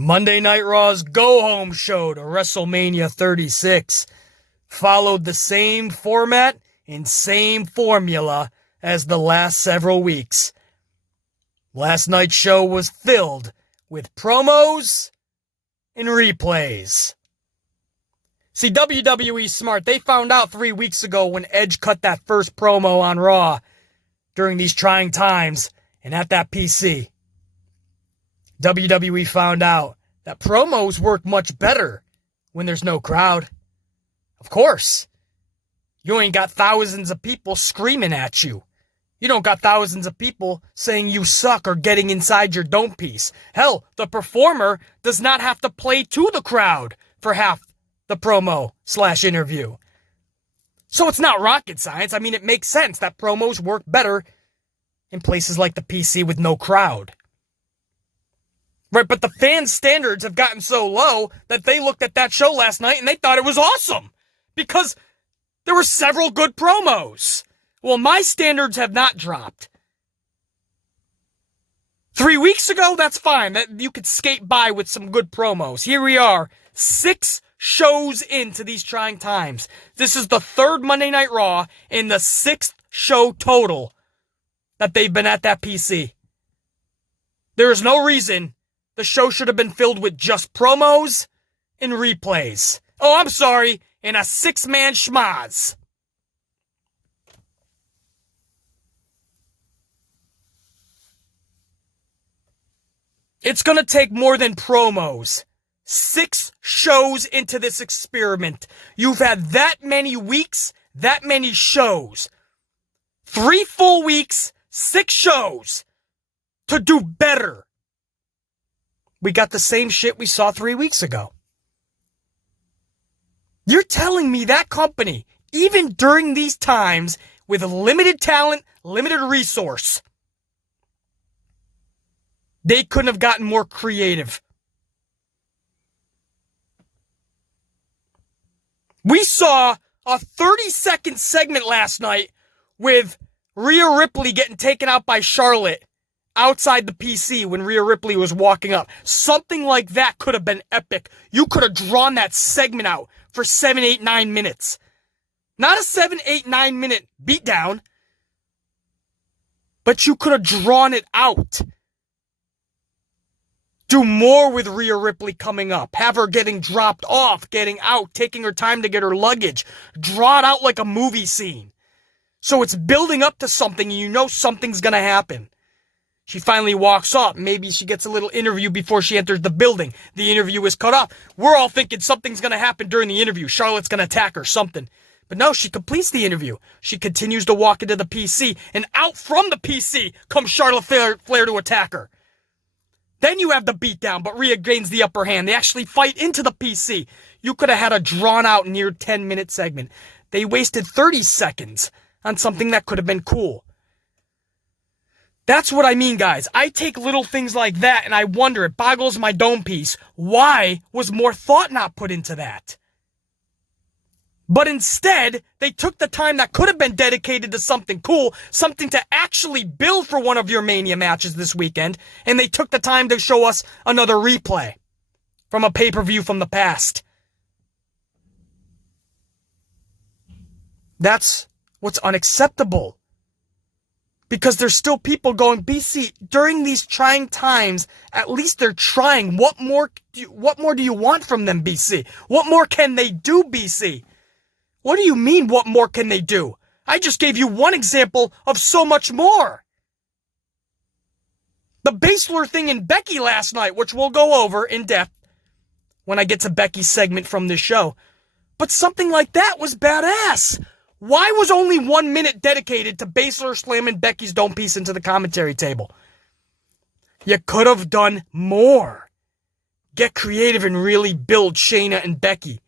Monday Night Raw's go-home show to WrestleMania 36 followed the same format and same formula as the last several weeks. Last night's show was filled with promos and replays. See, WWE's smart. They found out 3 weeks ago when Edge cut that first promo on Raw during these trying times and at that PC. WWE found out that promos work much better when there's no crowd. Of course. You ain't got thousands of people screaming at you. You don't got thousands of people saying you suck or getting inside your dome piece. Hell, the performer does not have to play to the crowd for half the promo/interview. So it's not rocket science. I mean, it makes sense that promos work better in places like the PC with no crowd. Right, but the fans' standards have gotten so low that they looked at that show last night and they thought it was awesome because there were several good promos. Well, my standards have not dropped. 3 weeks ago, that's fine. That you could skate by with some good promos. Here we are, 6 shows into these trying times. This is the third Monday Night Raw and the 6th show total that they've been at that PC. There is no reason the show should have been filled with just promos and replays. Oh, I'm sorry, and a 6-man schmaz. It's going to take more than promos. 6 shows into this experiment. You've had that many weeks, that many shows. 3 full weeks, 6 shows to do better. We got the same shit we saw 3 weeks ago. You're telling me that company, even during these times, with limited talent, limited resource, they couldn't have gotten more creative. We saw a 30-second segment last night with Rhea Ripley getting taken out by Charlotte outside the PC when Rhea Ripley was walking up. Something like that could have been epic. You could have drawn that segment out for 7, 8, 9 minutes. Not a 7, 8, 9 minute beatdown, but you could have drawn it out. Do more with Rhea Ripley coming up. Have her getting dropped off, getting out, taking her time to get her luggage. Draw it out like a movie scene. So it's building up to something and you know something's going to happen. She finally walks up. Maybe she gets a little interview before she enters the building. The interview is cut off. We're all thinking something's going to happen during the interview. Charlotte's going to attack her, something. But no, she completes the interview. She continues to walk into the PC, and out from the PC comes Charlotte Flair to attack her. Then you have the beatdown, but Rhea gains the upper hand. They actually fight into the PC. You could have had a drawn-out near 10-minute segment. They wasted 30 seconds on something that could have been cool. That's what I mean, guys. I take little things like that and I wonder, it boggles my dome piece, why was more thought not put into that? But instead, they took the time that could have been dedicated to something cool, something to actually build for one of your Mania matches this weekend, and they took the time to show us another replay from a pay-per-view from the past. That's what's unacceptable. Because there's still people going, BC, during these trying times, at least they're trying. What more do you want from them, BC? What more can they do, BC? What do you mean, what more can they do? I just gave you one example of so much more. The Baszler thing in Becky last night, which we'll go over in depth when I get to Becky's segment from this show. But something like that was badass. Why was only 1 minute dedicated to Baszler slamming Becky's dome piece into the commentary table? You could have done more. Get creative and really build Shayna and Becky.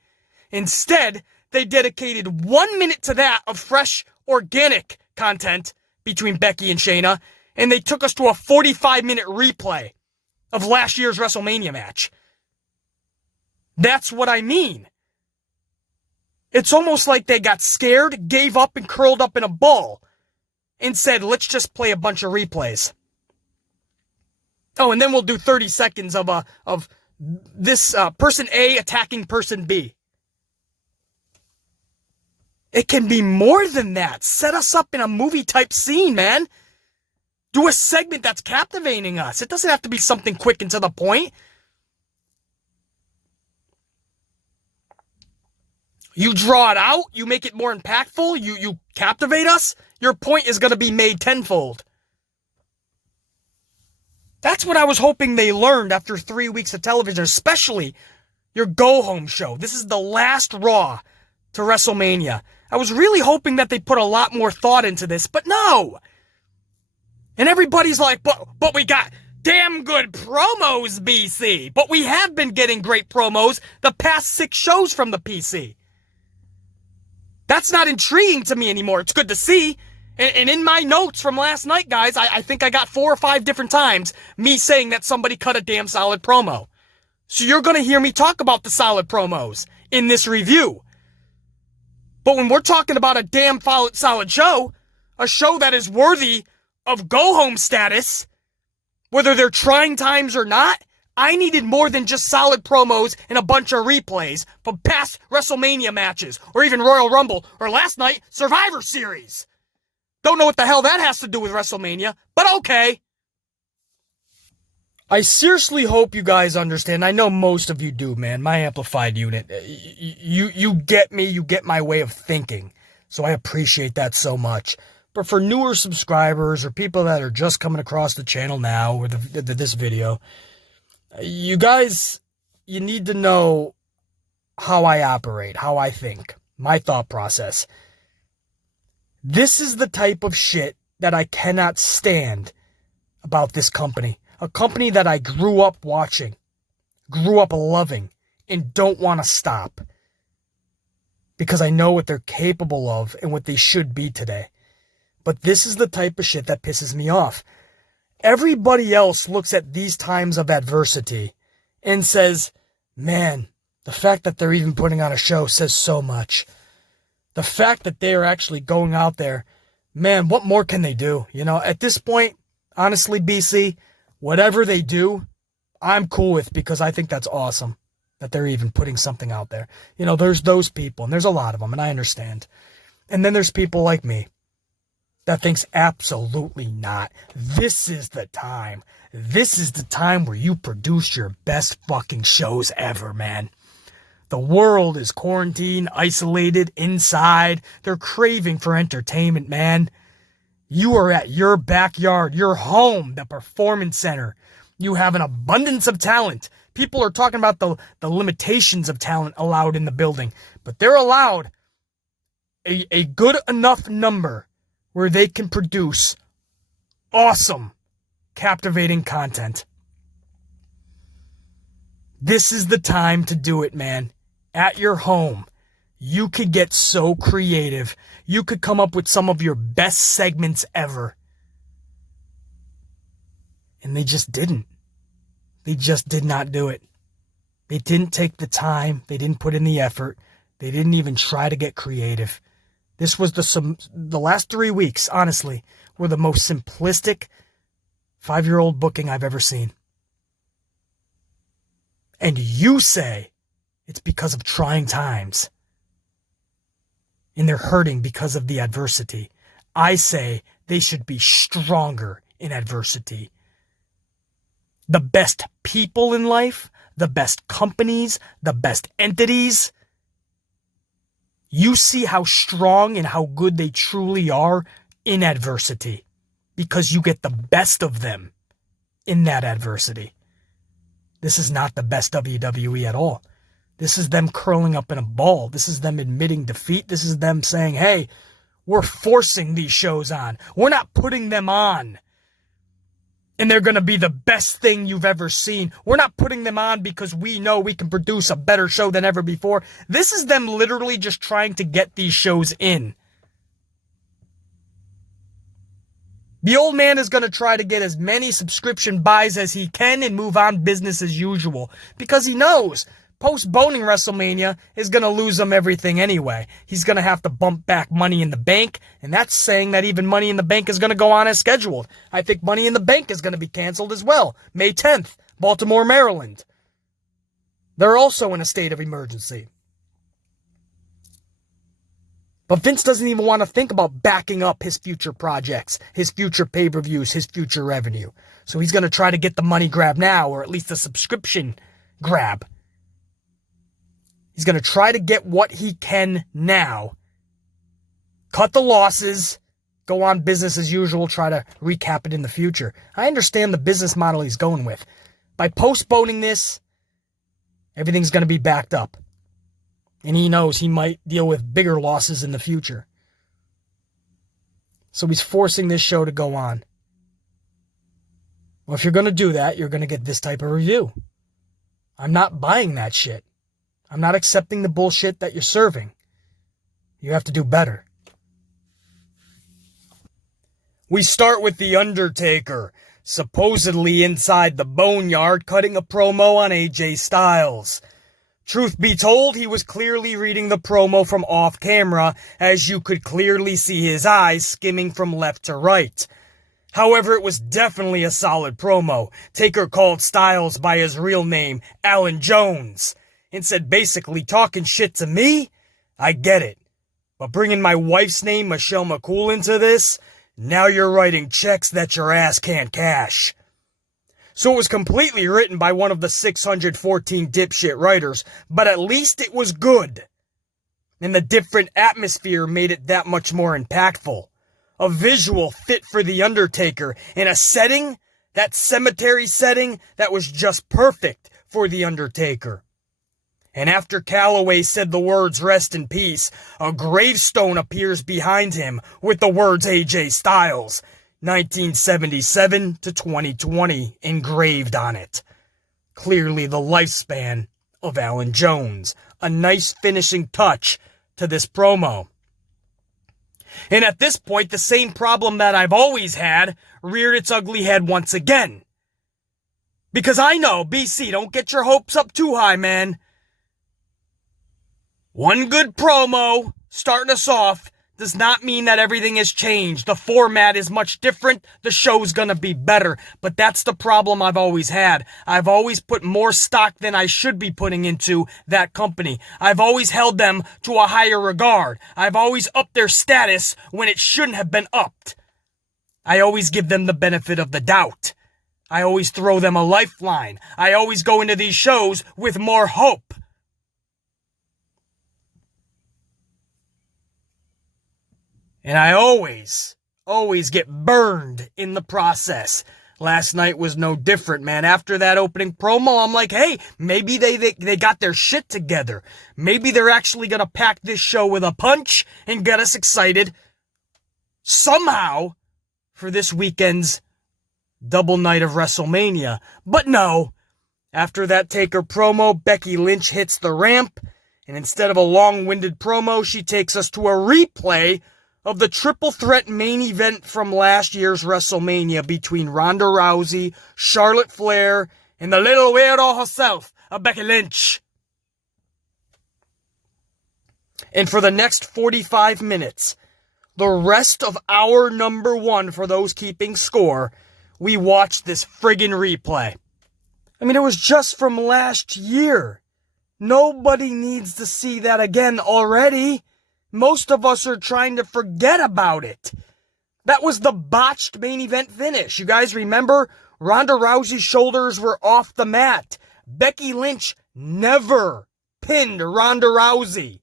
Instead, they dedicated 1 minute to that of fresh, organic content between Becky and Shayna, and they took us to a 45-minute replay of last year's WrestleMania match. That's what I mean. It's almost like they got scared, gave up, and curled up in a ball and said, let's just play a bunch of replays. Oh, and then we'll do 30 seconds of this person A attacking person B. It can be more than that. Set us up in a movie-type scene, man. Do a segment that's captivating us. It doesn't have to be something quick and to the point. You draw it out. You make it more impactful. You captivate us. Your point is going to be made tenfold. That's what I was hoping they learned after 3 weeks of television, especially your go-home show. This is the last Raw to WrestleMania. I was really hoping that they put a lot more thought into this, but no. And everybody's like, but we got damn good promos, BC. But we have been getting great promos the past 6 shows from the PC. That's not intriguing to me anymore. It's good to see. And in my notes from last night, guys, I think I got 4 or 5 different times me saying that somebody cut a damn solid promo. So you're going to hear me talk about the solid promos in this review. But when we're talking about a damn solid show, a show that is worthy of go-home status, whether they're trying times or not, I needed more than just solid promos and a bunch of replays from past WrestleMania matches, or even Royal Rumble, or last night, Survivor Series. Don't know what the hell that has to do with WrestleMania, but okay. I seriously hope you guys understand. I know most of you do, man. My amplified unit. You get me. You get my way of thinking. So I appreciate that so much. But for newer subscribers or people that are just coming across the channel now or this video, you guys, you need to know how I operate, how I think, my thought process. This is the type of shit that I cannot stand about this company. A company that I grew up watching, grew up loving, and don't want to stop. Because I know what they're capable of and what they should be today. But this is the type of shit that pisses me off. Everybody else looks at these times of adversity and says, man, the fact that they're even putting on a show says so much. The fact that they're actually going out there, man, what more can they do? You know, at this point, honestly, BC, whatever they do, I'm cool with, because I think that's awesome that they're even putting something out there. You know, there's those people, and there's a lot of them, and I understand. And then there's people like me that thinks absolutely not. This is the time. This is the time where you produce your best fucking shows ever, man. The world is quarantined, isolated, inside. They're craving for entertainment, man. You are at your backyard, your home, the performance center. You have an abundance of talent. People are talking about the limitations of talent allowed in the building, but they're allowed a good enough number where they can produce awesome, captivating content. This is the time to do it, man. At your home, you could get so creative. You could come up with some of your best segments ever. And they just didn't. They just did not do it. They didn't take the time. They didn't put in the effort. They didn't even try to get creative. This was the last 3 weeks, honestly, were the most simplistic 5-year-old booking I've ever seen. And you say it's because of trying times. And they're hurting because of the adversity. I say they should be stronger in adversity. The best people in life, the best companies, the best entities, you see how strong and how good they truly are in adversity, because you get the best of them in that adversity. This is not the best WWE at all. This is them curling up in a ball. This is them admitting defeat. This is them saying, hey, we're forcing these shows on. We're not putting them on and they're going to be the best thing you've ever seen. We're not putting them on because we know we can produce a better show than ever before. This is them literally just trying to get these shows in. The old man is going to try to get as many subscription buys as he can and move on business as usual, because he knows postponing WrestleMania is going to lose him everything anyway. He's going to have to bump back Money in the Bank, and that's saying that even Money in the Bank is going to go on as scheduled. I think Money in the Bank is going to be canceled as well. May 10th, Baltimore, Maryland. They're also in a state of emergency. But Vince doesn't even want to think about backing up his future projects, his future pay-per-views, his future revenue. So he's going to try to get the money grab now, or at least the subscription grab. He's going to try to get what he can now. Cut the losses, go on business as usual, try to recap it in the future. I understand the business model he's going with. By postponing this, everything's going to be backed up. And he knows he might deal with bigger losses in the future. So he's forcing this show to go on. Well, if you're going to do that, you're going to get this type of review. I'm not buying that shit. I'm not accepting the bullshit that you're serving. You have to do better. We start with The Undertaker, supposedly inside the Boneyard, cutting a promo on AJ Styles. Truth be told, he was clearly reading the promo from off camera, as you could clearly see his eyes skimming from left to right. However, it was definitely a solid promo. Taker called Styles by his real name, Alan Jones, and said basically, talking shit to me? I get it. But bringing my wife's name, Michelle McCool, into this? Now you're writing checks that your ass can't cash. So it was completely written by one of the 614 dipshit writers, but at least it was good. And the different atmosphere made it that much more impactful. A visual fit for The Undertaker in a setting, that cemetery setting, that was just perfect for The Undertaker. And after Calloway said the words rest in peace, a gravestone appears behind him with the words AJ Styles, 1977 to 2020 engraved on it. Clearly the lifespan of Alan Jones. A nice finishing touch to this promo. And at this point, the same problem that I've always had reared its ugly head once again. Because I know, BC, don't get your hopes up too high, man. One good promo, starting us off, does not mean that everything has changed. The format is much different. The show's gonna be better. But that's the problem I've always had. I've always put more stock than I should be putting into that company. I've always held them to a higher regard. I've always upped their status when it shouldn't have been upped. I always give them the benefit of the doubt. I always throw them a lifeline. I always go into these shows with more hope. And I always get burned in the process. Last night was no different, man. After that opening promo, I'm like, hey, maybe they got their shit together. Maybe they're actually going to pack this show with a punch and get us excited somehow for this weekend's double night of WrestleMania. But no. After that Taker promo, Becky Lynch hits the ramp, and instead of a long-winded promo, she takes us to a replay of the triple threat main event from last year's WrestleMania between Ronda Rousey, Charlotte Flair, and the little weirdo herself, Becky Lynch. And for the next 45 minutes, the rest of hour number 1 for those keeping score, we watched this friggin' replay. I mean, it was just from last year. Nobody needs to see that again already. Most of us are trying to forget about it. That was the botched main event finish. You guys remember? Ronda Rousey's shoulders were off the mat. Becky Lynch never pinned Ronda Rousey.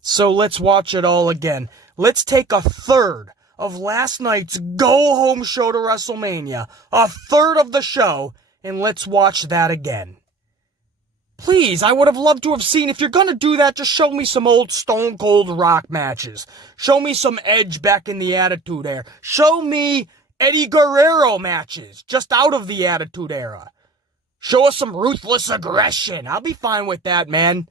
So let's watch it all again. Let's take a third of last night's go-home show to WrestleMania, a third of the show, and let's watch that again. Please, I would have loved to have seen, if you're going to do that, just show me some old Stone Cold Rock matches. Show me some Edge back in the Attitude Era. Show me Eddie Guerrero matches, just out of the Attitude Era. Show us some ruthless aggression. I'll be fine with that, man.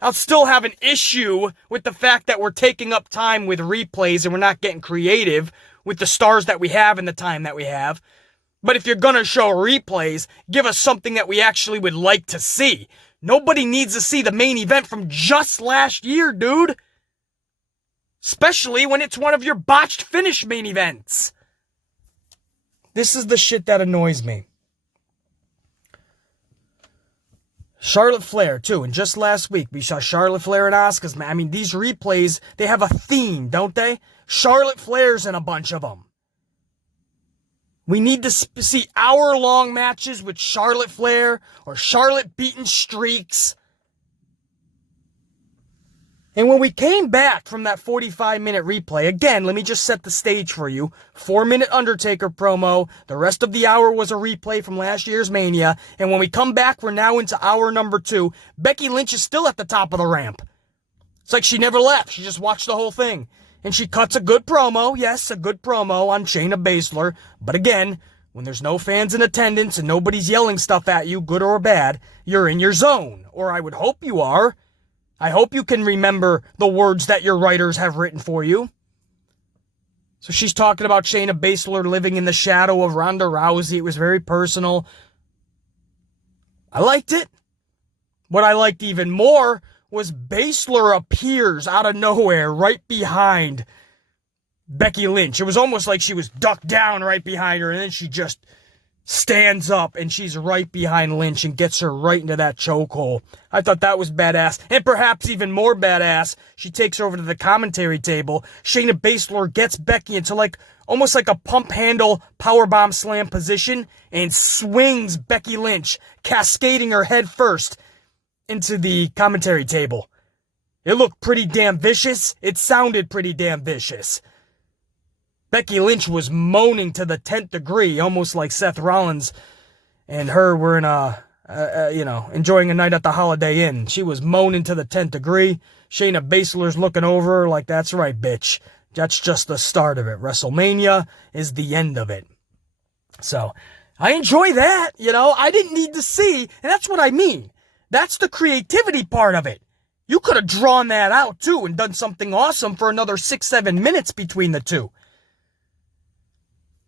I'll still have an issue with the fact that we're taking up time with replays and we're not getting creative with the stars that we have and the time that we have. But if you're gonna show replays, give us something that we actually would like to see. Nobody needs to see the main event from just last year, dude. Especially when it's one of your botched finish main events. This is the shit that annoys me. Charlotte Flair, too. And just last week, we saw Charlotte Flair and Asuka's. I mean, these replays, they have a theme, don't they? Charlotte Flair's in a bunch of them. We need to see hour-long matches with Charlotte Flair or Charlotte beating streaks. And when we came back from that 45-minute replay, again, let me just set the stage for you. 4-minute Undertaker promo. The rest of the hour was a replay from last year's Mania. And when we come back, we're now into hour number 2. Becky Lynch is still at the top of the ramp. It's like she never left. She just watched the whole thing. And she cuts a good promo. Yes, a good promo on Shayna Baszler. But again, when there's no fans in attendance and nobody's yelling stuff at you, good or bad, you're in your zone. Or I would hope you are. I hope you can remember the words that your writers have written for you. So she's talking about Shayna Baszler living in the shadow of Ronda Rousey. It was very personal. I liked it. What I liked even more was Baszler appears out of nowhere right behind Becky Lynch. It was almost like she was ducked down right behind her, and then she just stands up, and she's right behind Lynch and gets her right into that chokehold. I thought that was badass. And perhaps even more badass, she takes her over to the commentary table. Shayna Baszler gets Becky into almost like a pump handle powerbomb slam position and swings Becky Lynch, cascading her head first into the commentary table. It looked pretty damn vicious. It sounded pretty damn vicious. Becky Lynch was moaning to the 10th degree, almost like Seth Rollins and her were in enjoying a night at the Holiday Inn. She was moaning to the 10th degree. Shayna Baszler's looking over her like, that's right, bitch. That's just the start of it. WrestleMania is the end of it. So, I enjoy that, I didn't need to see, and that's what I mean. That's the creativity part of it. You could have drawn that out, too, and done something awesome for another 6-7 minutes between the two.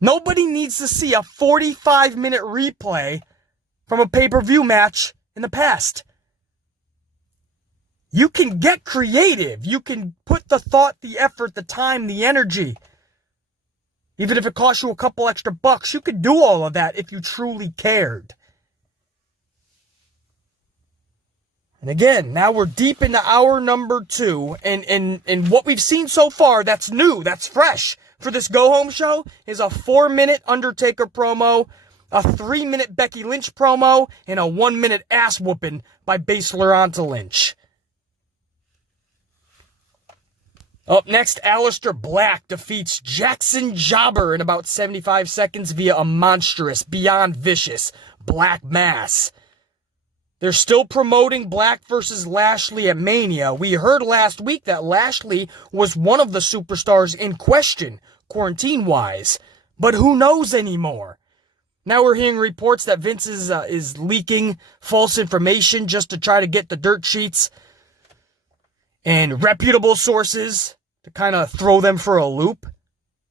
Nobody needs to see a 45-minute replay from a pay-per-view match in the past. You can get creative. You can put the thought, the effort, the time, the energy. Even if it costs you a couple extra bucks, you could do all of that if you truly cared. And again, now we're deep into hour number 2, and what we've seen so far, that's new, that's fresh. For this go-home show is a 4-minute Undertaker promo, a 3-minute Becky Lynch promo, and a 1-minute ass-whooping by Baszler onto Lynch. Up next, Aleister Black defeats Jackson Jobber in about 75 seconds via a monstrous, beyond vicious Black Mass. They're still promoting Black versus Lashley at Mania. We heard last week that Lashley was one of the superstars in question, quarantine-wise. But who knows anymore? Now we're hearing reports that Vince is leaking false information just to try to get the dirt sheets and reputable sources to kind of throw them for a loop.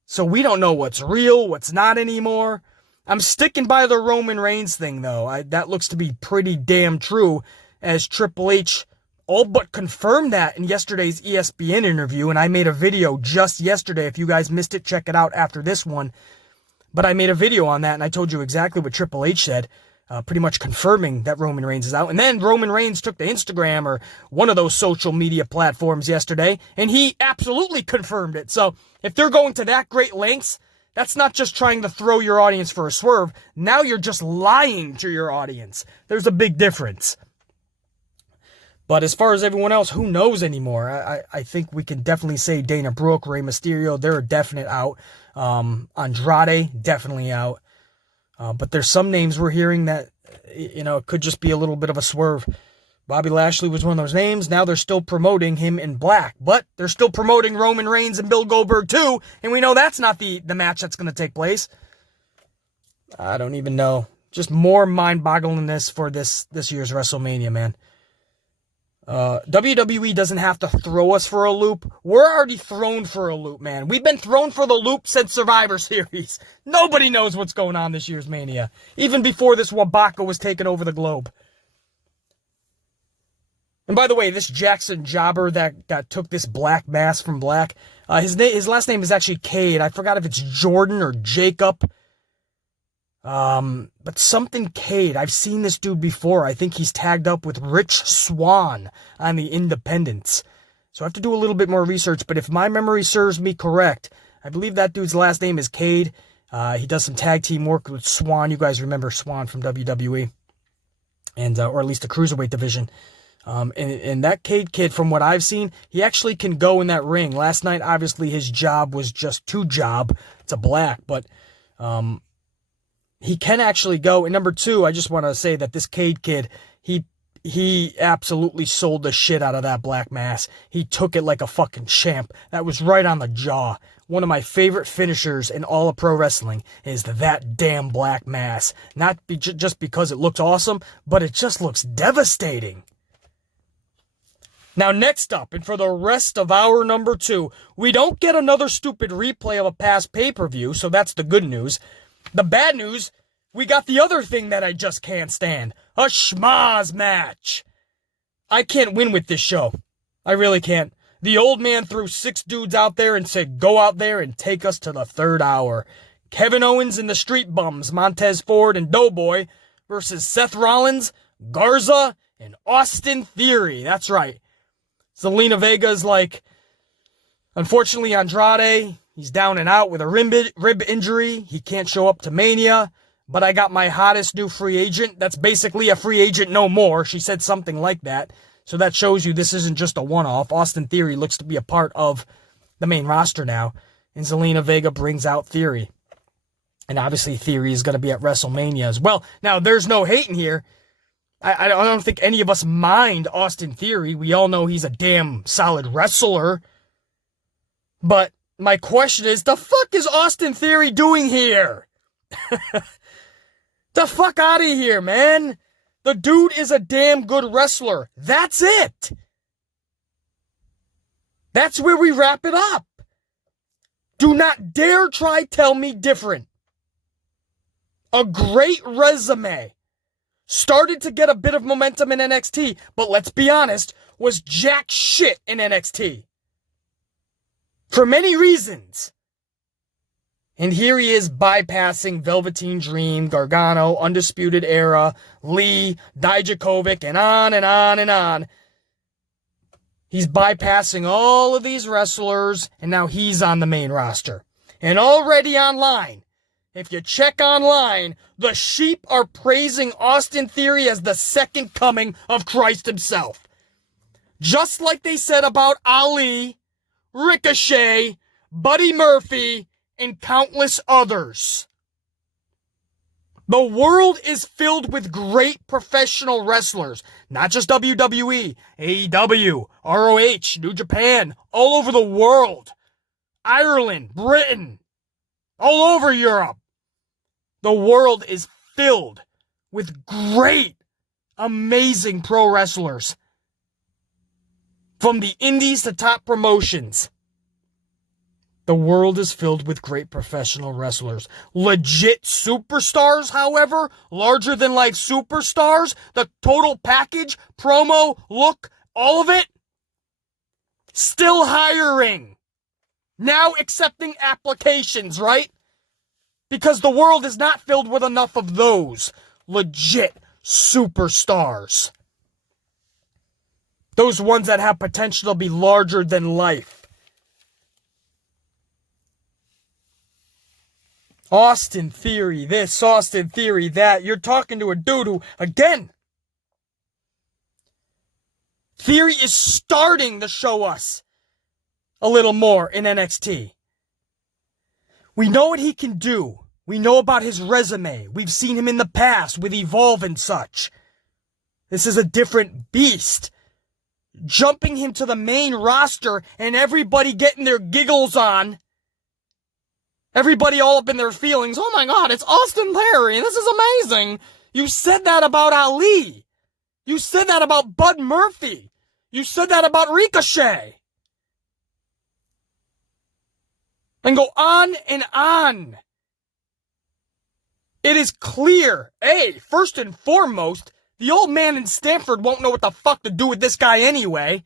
So we don't know what's real, what's not anymore. I'm sticking by the Roman Reigns thing, though. That looks to be pretty damn true, as Triple H all but confirmed that in yesterday's ESPN interview, and I made a video just yesterday. If you guys missed it, check it out after this one. But I made a video on that, and I told you exactly what Triple H said, pretty much confirming that Roman Reigns is out. And then Roman Reigns took to Instagram or one of those social media platforms yesterday, and he absolutely confirmed it. So if they're going to that great lengths, that's not just trying to throw your audience for a swerve. Now you're just lying to your audience. There's a big difference. But as far as everyone else, who knows anymore? I think we can definitely say Dana Brooke, Rey Mysterio, they're a definite out. Andrade, definitely out. But there's some names we're hearing that, it could just be a little bit of a swerve. Bobby Lashley was one of those names. Now they're still promoting him in Black. But they're still promoting Roman Reigns and Bill Goldberg too. And we know that's not the match that's going to take place. I don't even know. Just more mind-bogglingness for this year's WrestleMania, man. WWE doesn't have to throw us for a loop. We're already thrown for a loop, man. We've been thrown for the loop since Survivor Series. Nobody knows what's going on this year's Mania. Even before this Wabaka was taking over the globe. And by the way, this Jackson Jobber that took this Black Mass from Black, his last name is actually Cade. I forgot if it's Jordan or Jacob. But something Cade. I've seen this dude before. I think he's tagged up with Rich Swann on the Independents. So I have to do a little bit more research, but if my memory serves me correct, I believe that dude's last name is Cade. He does some tag team work with Swann. You guys remember Swann from WWE, and or at least the Cruiserweight division. And that Cade kid, from what I've seen, he actually can go in that ring. Last night, obviously, his job was just to job. It's a black, but he can actually go. And number two, I just want to say that this Cade kid, he absolutely sold the shit out of that black mass. He took it like a fucking champ. That was right on the jaw. One of my favorite finishers in all of pro wrestling is that damn black mass. Not just because it looks awesome, but it just looks devastating. Now, next up, and for the rest of hour number 2, we don't get another stupid replay of a past pay-per-view, so that's the good news. The bad news, we got the other thing that I just can't stand. A schmaz match. I can't win with this show. I really can't. The old man threw 6 dudes out there and said, go out there and take us to the 3rd hour. Kevin Owens and the Street Bums, Montez Ford and Doughboy, versus Seth Rollins, Garza, and Austin Theory. That's right. Zelina Vega's like, unfortunately, Andrade, he's down and out with a rib injury. He can't show up to Mania. But I got my hottest new free agent. That's basically a free agent no more. She said something like that. So that shows you this isn't just a one-off. Austin Theory looks to be a part of the main roster now. And Zelina Vega brings out Theory. And obviously Theory is going to be at WrestleMania as well. Now, there's no hating here. I don't think any of us mind Austin Theory. We all know he's a damn solid wrestler. But my question is, the fuck is Austin Theory doing here? The fuck out of here, man. The dude is a damn good wrestler. That's it. That's where we wrap it up. Do not dare try tell me different. A great resume. Started to get a bit of momentum in NXT, but let's be honest, was jack shit in NXT. For many reasons. And here he is bypassing Velveteen Dream, Gargano, Undisputed Era, Lee, Dijakovic, and on and on and on. He's bypassing all of these wrestlers, and now he's on the main roster. And already online, if you check online, the sheep are praising Austin Theory as the second coming of Christ himself. Just like they said about Ali, Ricochet, Buddy Murphy, and countless others. The world is filled with great professional wrestlers, not just WWE, AEW, ROH, New Japan, all over the world. Ireland, Britain, all over Europe. The world is filled with great, amazing pro wrestlers. From the indies to top promotions. The world is filled with great professional wrestlers. Legit superstars, however, larger than life superstars, the total package, promo, look, all of it, still hiring. Now accepting applications, right? Because the world is not filled with enough of those legit superstars. Those ones that have potential to be larger than life. Austin Theory this, Austin Theory that. You're talking to a dude who, again, Theory is starting to show us a little more in NXT. We know what he can do. We know about his resume. We've seen him in the past with Evolve and such. This is a different beast. Jumping him to the main roster and everybody getting their giggles on. Everybody all up in their feelings. Oh my God, it's Austin Theory. This is amazing. You said that about Ali. You said that about Bud Murphy. You said that about Ricochet. And go on and on. It is clear, first and foremost, the old man in Stamford won't know what the fuck to do with this guy anyway.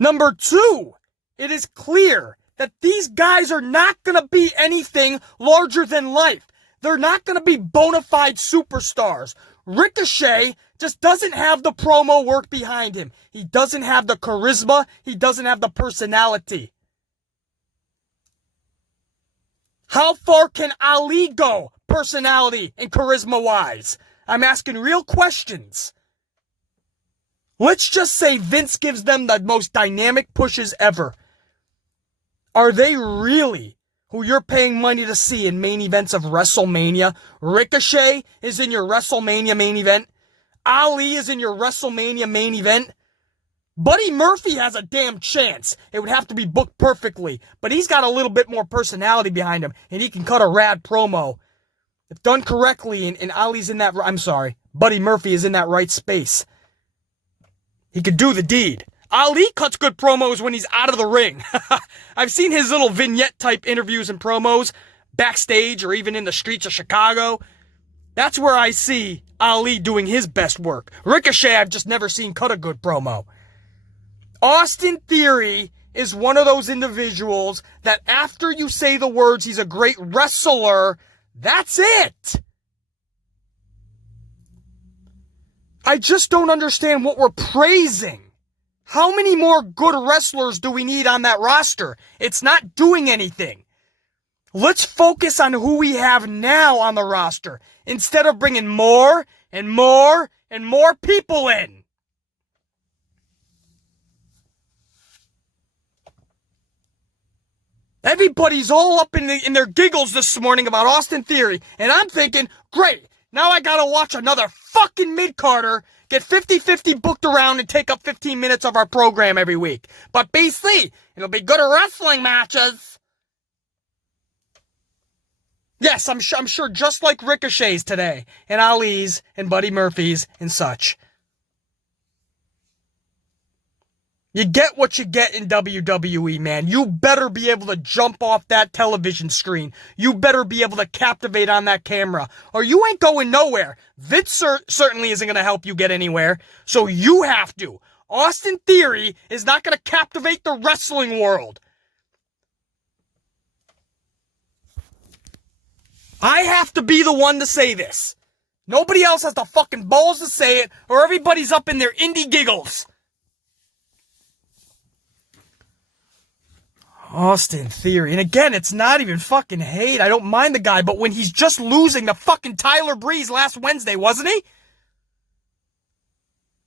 Number 2, it is clear that these guys are not going to be anything larger than life. They're not going to be bona fide superstars. Ricochet just doesn't have the promo work behind him. He doesn't have the charisma. He doesn't have the personality. How far can Ali go, personality and charisma-wise? I'm asking real questions. Let's just say Vince gives them the most dynamic pushes ever. Are they really who you're paying money to see in main events of WrestleMania? Ricochet is in your WrestleMania main event. Ali is in your WrestleMania main event. Buddy Murphy has a damn chance. It would have to be booked perfectly, but he's got a little bit more personality behind him, and he can cut a rad promo. If done correctly, and Ali's in that, Buddy Murphy is in that right space. He could do the deed. Ali cuts good promos when he's out of the ring. I've seen his little vignette-type interviews and promos, backstage or even in the streets of Chicago. That's where I see Ali doing his best work. Ricochet, I've just never seen cut a good promo. Austin Theory is one of those individuals that after you say the words, he's a great wrestler, that's it. I just don't understand what we're praising. How many more good wrestlers do we need on that roster? It's not doing anything. Let's focus on who we have now on the roster instead of bringing more and more and more people in. Everybody's all up in their giggles this morning about Austin Theory, and I'm thinking, great, now I gotta watch another fucking mid-carder get 50-50 booked around and take up 15 minutes of our program every week. But BC, it'll be good wrestling matches. Yes, I'm sure just like Ricochet's today, and Ali's, and Buddy Murphy's, and such. You get what you get in WWE, man. You better be able to jump off that television screen. You better be able to captivate on that camera, or you ain't going nowhere. Vince certainly isn't going to help you get anywhere, so you have to. Austin Theory is not going to captivate the wrestling world. I have to be the one to say this. Nobody else has the fucking balls to say it, or everybody's up in their indie giggles. Austin Theory. And again, it's not even fucking hate. I don't mind the guy, but when he's just losing to fucking Tyler Breeze last Wednesday, wasn't he?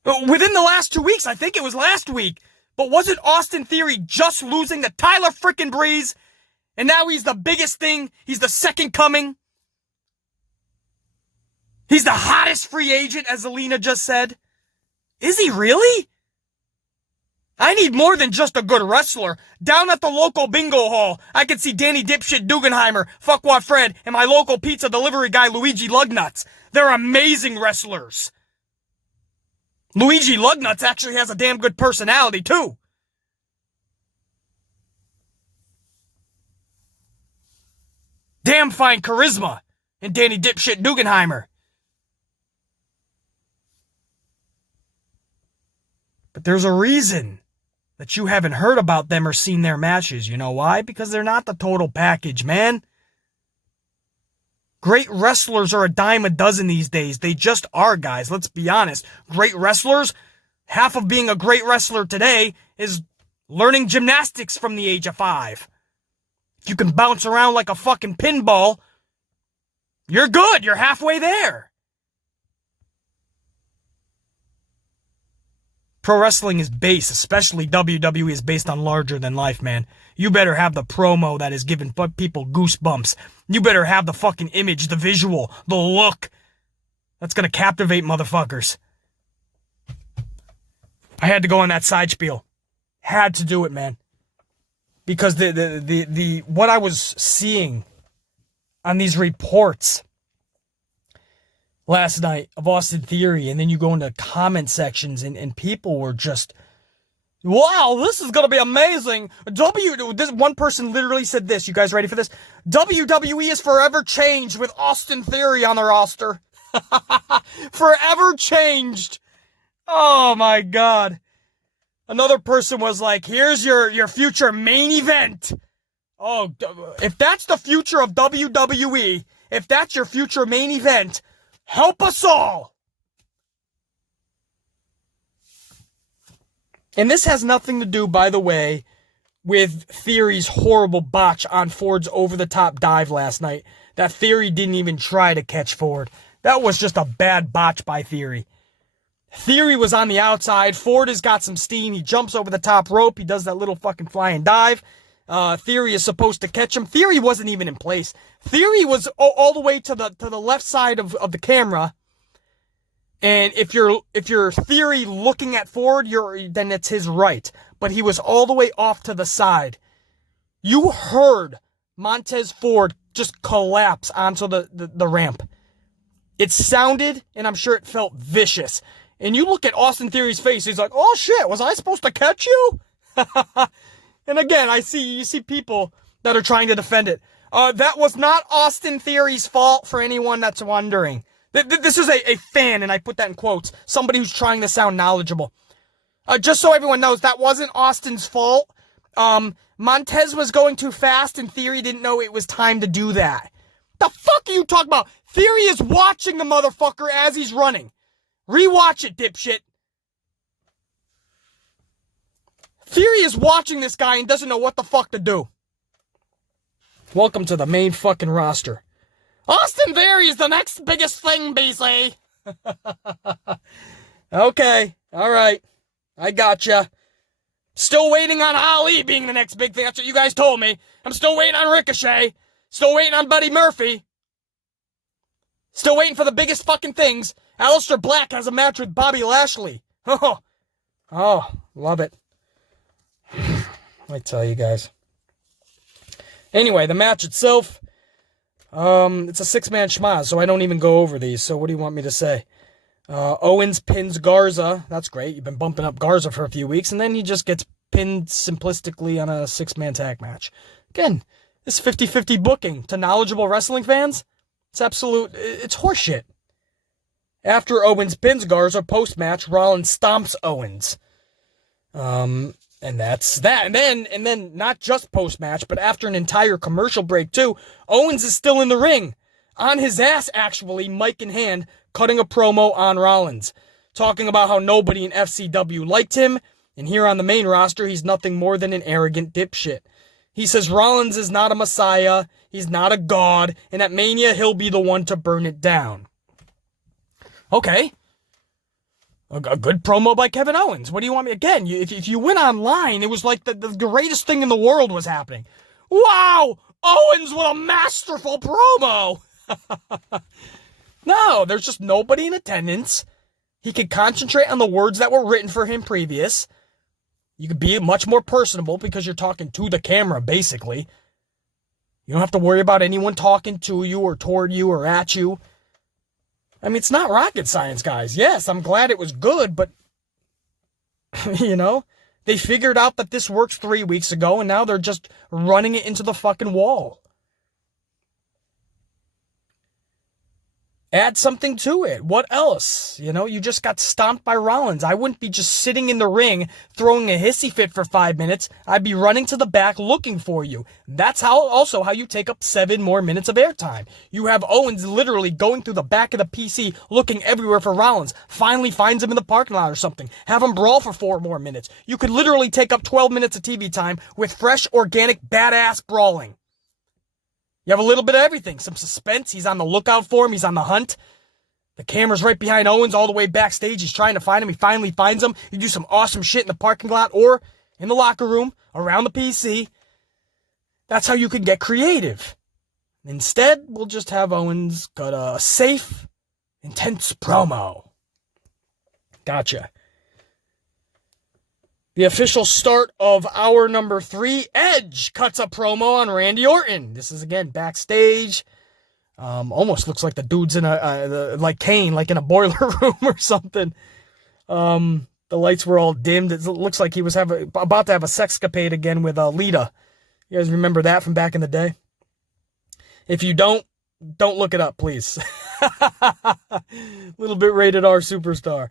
Within the last 2 weeks, I think it was last week. But wasn't Austin Theory just losing to Tyler frickin' Breeze? And now he's the biggest thing. He's the second coming. He's the hottest free agent, as Alina just said. Is he really? I need more than just a good wrestler. Down at the local bingo hall, I could see Danny Dipshit Dugenheimer, Fuckwad Fred, and my local pizza delivery guy Luigi Lugnuts. They're amazing wrestlers. Luigi Lugnuts actually has a damn good personality, too. Damn fine charisma in Danny Dipshit Dugenheimer. But there's a reason that you haven't heard about them or seen their matches. You know why? Because they're not the total package, man. Great wrestlers are a dime a dozen these days. They just are, guys. Let's be honest. Great wrestlers, half of being a great wrestler today is learning gymnastics from the age of 5. If you can bounce around like a fucking pinball, you're good. You're halfway there. Pro wrestling is based, especially WWE, is based on larger than life, man. You better have the promo that is giving people goosebumps. You better have the fucking image, the visual, the look. That's gonna captivate motherfuckers. I had to go on that side spiel. Had to do it, man. Because the what I was seeing on these reports last night of Austin Theory, and then you go into comment sections and people were just, wow, this is going to be amazing. This one person literally said this. You guys ready for this? WWE is forever changed with Austin Theory on the roster. Forever changed. Oh my God. Another person was like, here's your future main event. Oh, if that's the future of WWE, if that's your future main event, help us all. And this has nothing to do, by the way, with Theory's horrible botch on Ford's over-the-top dive last night. That Theory didn't even try to catch Ford. That was just a bad botch by Theory. Theory was on the outside. Ford has got some steam. He jumps over the top rope. He does that little fucking flying dive. Theory is supposed to catch him. Theory wasn't even in place. Theory was all the way to the left side of the camera. And if you're Theory looking at Ford, then it's his right. But he was all the way off to the side. You heard Montez Ford just collapse onto the ramp. It sounded, and I'm sure it felt vicious. And you look at Austin Theory's face, he's like, oh shit, was I supposed to catch you? And again, you see people that are trying to defend it. That was not Austin Theory's fault, for anyone that's wondering. This is a fan, and I put that in quotes, somebody who's trying to sound knowledgeable. Just so everyone knows, that wasn't Austin's fault. Montez was going too fast, and Theory didn't know it was time to do that. The fuck are you talking about? Theory is watching the motherfucker as he's running. Rewatch it, dipshit. Theory is watching this guy and doesn't know what the fuck to do. Welcome to the main fucking roster. Austin Theory is the next biggest thing, BC. Okay, alright. I gotcha. Still waiting on Ali being the next big thing. That's what you guys told me. I'm still waiting on Ricochet. Still waiting on Buddy Murphy. Still waiting for the biggest fucking things. Aleister Black has a match with Bobby Lashley. Oh, love it. Let me tell you guys. Anyway, the match itself, it's a 6-man schmaz, so I don't even go over these. So what do you want me to say? Owens pins Garza. That's great. You've been bumping up Garza for a few weeks, and then he just gets pinned simplistically on a 6-man tag match. Again, this 50-50 booking to knowledgeable wrestling fans, it's horseshit. After Owens pins Garza, post-match, Rollins stomps Owens. And that's that. And then not just post-match, but after an entire commercial break too, Owens is still in the ring. On his ass, actually, mic in hand, cutting a promo on Rollins. Talking about how nobody in FCW liked him, and here on the main roster, he's nothing more than an arrogant dipshit. He says Rollins is not a messiah, he's not a god, and at Mania, he'll be the one to burn it down. Okay. A good promo by Kevin Owens. What do you want me... Again, if you went online, it was like the greatest thing in the world was happening. Wow! Owens with a masterful promo! No, there's just nobody in attendance. He could concentrate on the words that were written for him previous. You could be much more personable because you're talking to the camera, basically. You don't have to worry about anyone talking to you or toward you or at you. I mean, it's not rocket science, guys. Yes, I'm glad it was good, but, you know, they figured out that this works 3 weeks ago, and now they're just running it into the fucking wall. Add something to it. What else? You know, you just got stomped by Rollins. I wouldn't be just sitting in the ring throwing a hissy fit for 5 minutes. I'd be running to the back looking for you. That's also how you take up 7 more minutes of airtime. You have Owens literally going through the back of the PC looking everywhere for Rollins. Finally finds him in the parking lot or something. Have him brawl for 4 more minutes. You could literally take up 12 minutes of TV time with fresh, organic, badass brawling. You have a little bit of everything. Some suspense. He's on the lookout for him. He's on the hunt. The camera's right behind Owens all the way backstage. He's trying to find him. He finally finds him. You do some awesome shit in the parking lot or in the locker room, around the PC. That's how you can get creative. Instead, we'll just have Owens cut a safe, intense promo. Gotcha. The official start of hour number 3, Edge cuts a promo on Randy Orton. This is again backstage. Almost looks like the dude's in like Kane, like in a boiler room or something. The lights were all dimmed. It looks like he was about to have a sexcapade again with Lita. You guys remember that from back in the day? If you don't look it up, please. Little bit rated R superstar.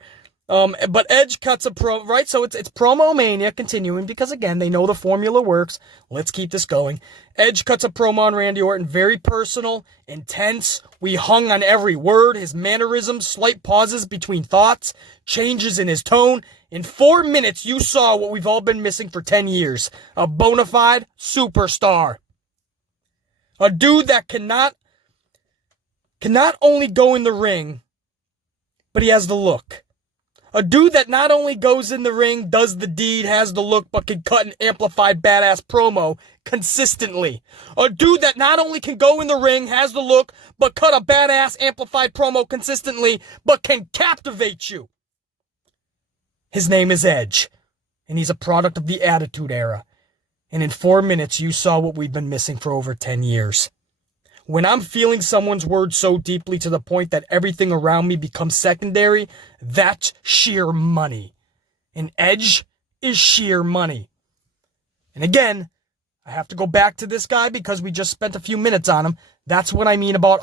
But Edge cuts a pro, right? So it's promo mania continuing because, again, they know the formula works. Let's keep this going. Edge cuts a promo on Randy Orton. Very personal, intense. We hung on every word. His mannerisms, slight pauses between thoughts, changes in his tone. In 4 minutes, you saw what we've all been missing for 10 years. A bona fide superstar. A dude that cannot only go in the ring, but he has the look. A dude that not only goes in the ring, does the deed, has the look, but can cut an amplified badass promo consistently. A dude that not only can go in the ring, has the look, but cut a badass amplified promo consistently, but can captivate you. His name is Edge, and he's a product of the Attitude Era. And in 4 minutes, you saw what we've been missing for over 10 years. When I'm feeling someone's words so deeply to the point that everything around me becomes secondary, that's sheer money. And Edge is sheer money. And again, I have to go back to this guy because we just spent a few minutes on him. That's what I mean about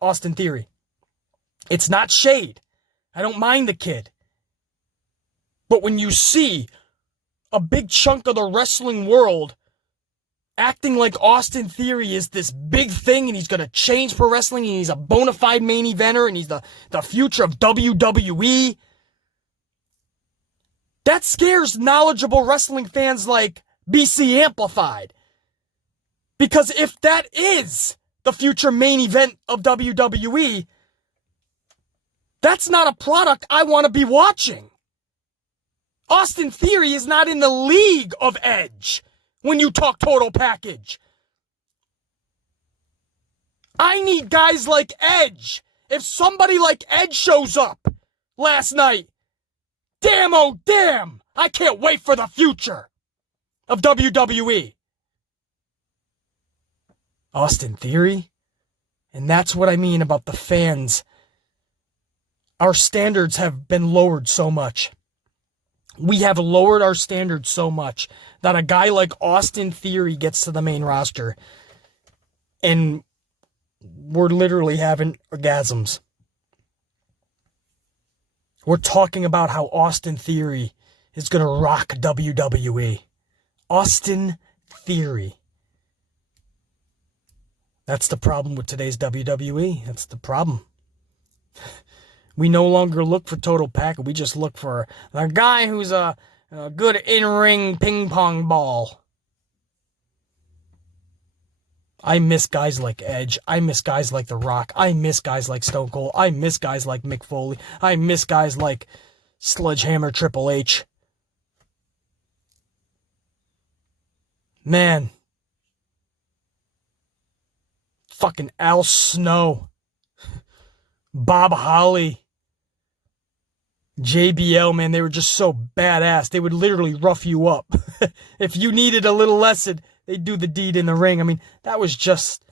Austin Theory. It's not shade. I don't mind the kid. But when you see a big chunk of the wrestling world acting like Austin Theory is this big thing and he's going to change pro wrestling and he's a bona fide main eventer and he's the future of WWE, that scares knowledgeable wrestling fans like BC Amplified. Because if that is the future main event of WWE, that's not a product I want to be watching. Austin Theory is not in the league of Edge. When you talk total package, I need guys like Edge. If somebody like Edge shows up last night, damn oh damn, I can't wait for the future of WWE. Austin Theory, and that's what I mean about the fans. Our standards have been lowered so much. We have lowered our standards so much that a guy like Austin Theory gets to the main roster and we're literally having orgasms. We're talking about how Austin Theory is going to rock WWE. Austin Theory. That's the problem with today's WWE. That's the problem. We no longer look for total package. We just look for a guy who's a good in-ring ping pong ball. I miss guys like Edge. I miss guys like The Rock. I miss guys like Stone Cold. I miss guys like Mick Foley. I miss guys like Sledgehammer Triple H. Man. Fucking Al Snow. Bob Holly. JBL, man, they were just so badass. They would literally rough you up. If you needed a little lesson, they'd do the deed in the ring. I mean, that was just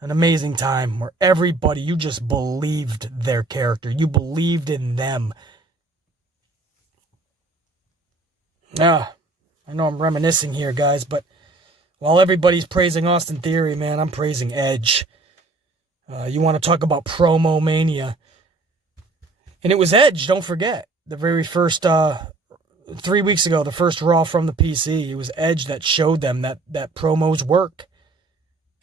an amazing time where everybody, you just believed their character. You believed in them. I know I'm reminiscing here, guys, but while everybody's praising Austin Theory, man, I'm praising Edge. You want to talk about promo mania. And it was Edge, don't forget. The very first, 3 weeks ago, the first Raw from the PC, it was Edge that showed them that promos work.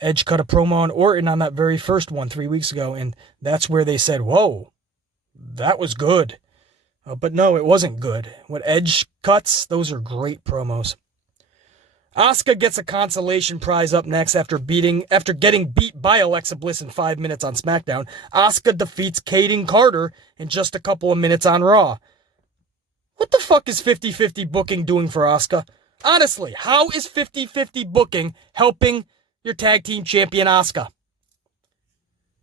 Edge cut a promo on Orton on that very first one 3 weeks ago, and that's where they said, whoa, that was good. But no, it wasn't good. What Edge cuts, those are great promos. Asuka gets a consolation prize up next after getting beat by Alexa Bliss in 5 minutes on SmackDown. Asuka defeats Kaden Carter in just a couple of minutes on Raw. What the fuck is 50-50 booking doing for Asuka? Honestly, how is 50-50 booking helping your tag team champion Asuka?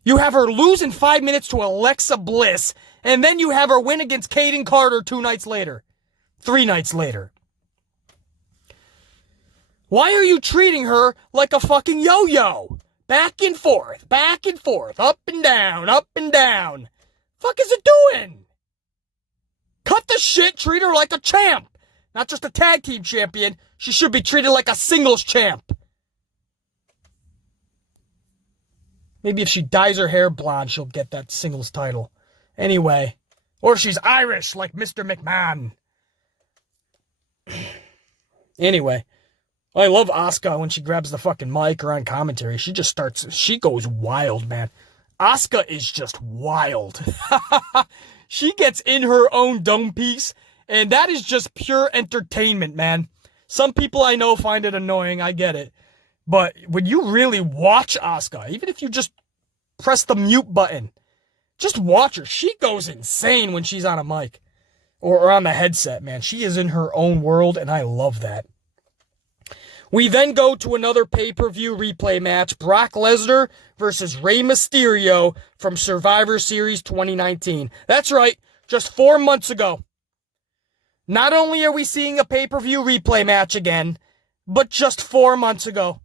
You have her lose in 5 minutes to Alexa Bliss, and then you have her win against Kaden Carter 3 nights later. Why are you treating her like a fucking yo-yo? Back and forth, up and down, up and down. Fuck is it doing? Cut the shit, treat her like a champ. Not just a tag team champion. She should be treated like a singles champ. Maybe if she dyes her hair blonde, she'll get that singles title. Anyway, Or she's Irish like Mr. McMahon. Anyway, I love Asuka when she grabs the fucking mic or on commentary. She goes wild, man. Asuka is just wild. She gets in her own dome piece, and that is just pure entertainment, man. Some people I know find it annoying, I get it. But when you really watch Asuka, even if you just press the mute button, just watch her. She goes insane when she's on a mic or on the headset, man. She is in her own world, and I love that. We then go to another pay-per-view replay match, Brock Lesnar versus Rey Mysterio from Survivor Series 2019. That's right, just 4 months ago. Not only are we seeing a pay-per-view replay match again, but just 4 months ago.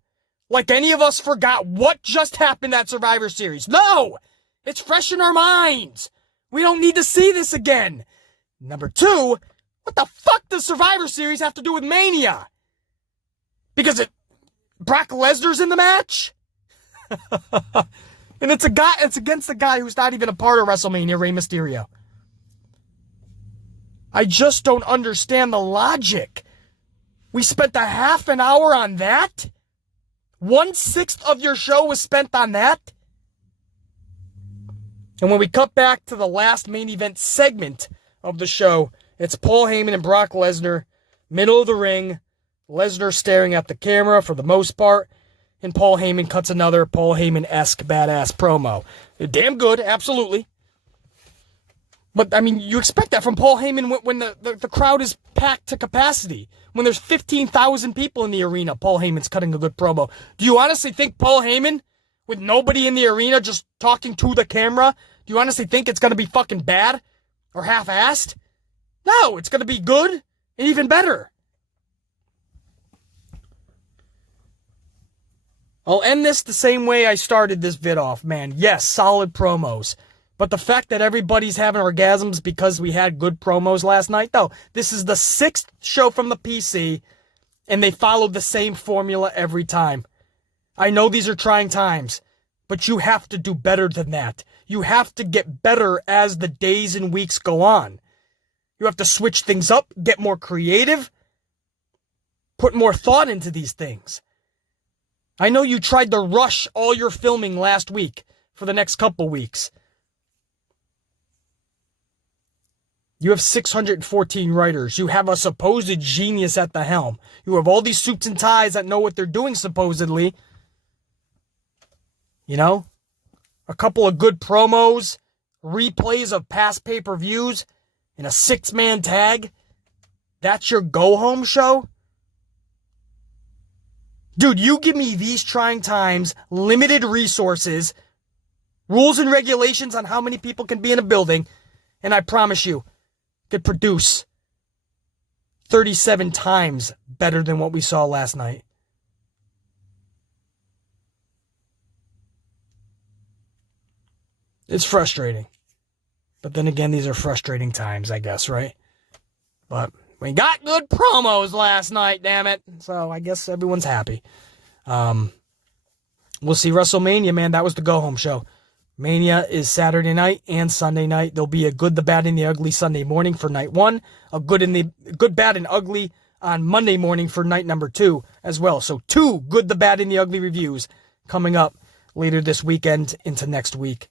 Like any of us forgot what just happened at Survivor Series. No! It's fresh in our minds. We don't need to see this again. Number 2, what the fuck does Survivor Series have to do with Mania? Because Brock Lesnar's in the match? And it's against a guy who's not even a part of WrestleMania, Rey Mysterio. I just don't understand the logic. We spent a half an hour on that? 1/6 of your show was spent on that? And when we cut back to the last main event segment of the show, it's Paul Heyman and Brock Lesnar, middle of the ring, Lesnar staring at the camera for the most part, and Paul Heyman cuts another Paul Heyman-esque badass promo. Damn good, absolutely. But, I mean, you expect that from Paul Heyman when the crowd is packed to capacity. When there's 15,000 people in the arena, Paul Heyman's cutting a good promo. Do you honestly think Paul Heyman, with nobody in the arena just talking to the camera, do you honestly think it's going to be fucking bad or half-assed? No, it's going to be good and even better. I'll end this the same way I started this vid off, man. Yes, solid promos. But the fact that everybody's having orgasms because we had good promos last night, though, this is the 6th show from the PC, and they followed the same formula every time. I know these are trying times, but you have to do better than that. You have to get better as the days and weeks go on. You have to switch things up, get more creative, put more thought into these things. I know you tried to rush all your filming last week for the next couple weeks. You have 614 writers. You have a supposed genius at the helm. You have all these suits and ties that know what they're doing, supposedly. You know? A couple of good promos, replays of past pay-per-views, and a 6-man tag. That's your go-home show? Dude, you give me these trying times, limited resources, rules and regulations on how many people can be in a building, and I promise you, could produce 37 times better than what we saw last night. It's frustrating. But then again, these are frustrating times, I guess, right? But we got good promos last night, damn it. So I guess everyone's happy. We'll see WrestleMania, man. That was the go-home show. Mania is Saturday night and Sunday night. There'll be a good, the bad, and the ugly Sunday morning for night 1. A good, bad, and ugly on Monday morning for night number 2 as well. So 2 good, the bad, and the ugly reviews coming up later this weekend into next week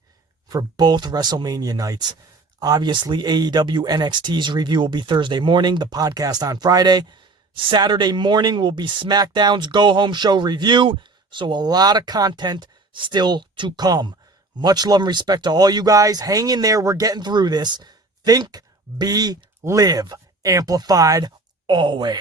for both WrestleMania nights. Obviously, AEW NXT's review will be Thursday morning, the podcast on Friday. Saturday morning will be SmackDown's go-home show review. So a lot of content still to come. Much love and respect to all you guys. Hang in there. We're getting through this. Think, be, live. Amplified always.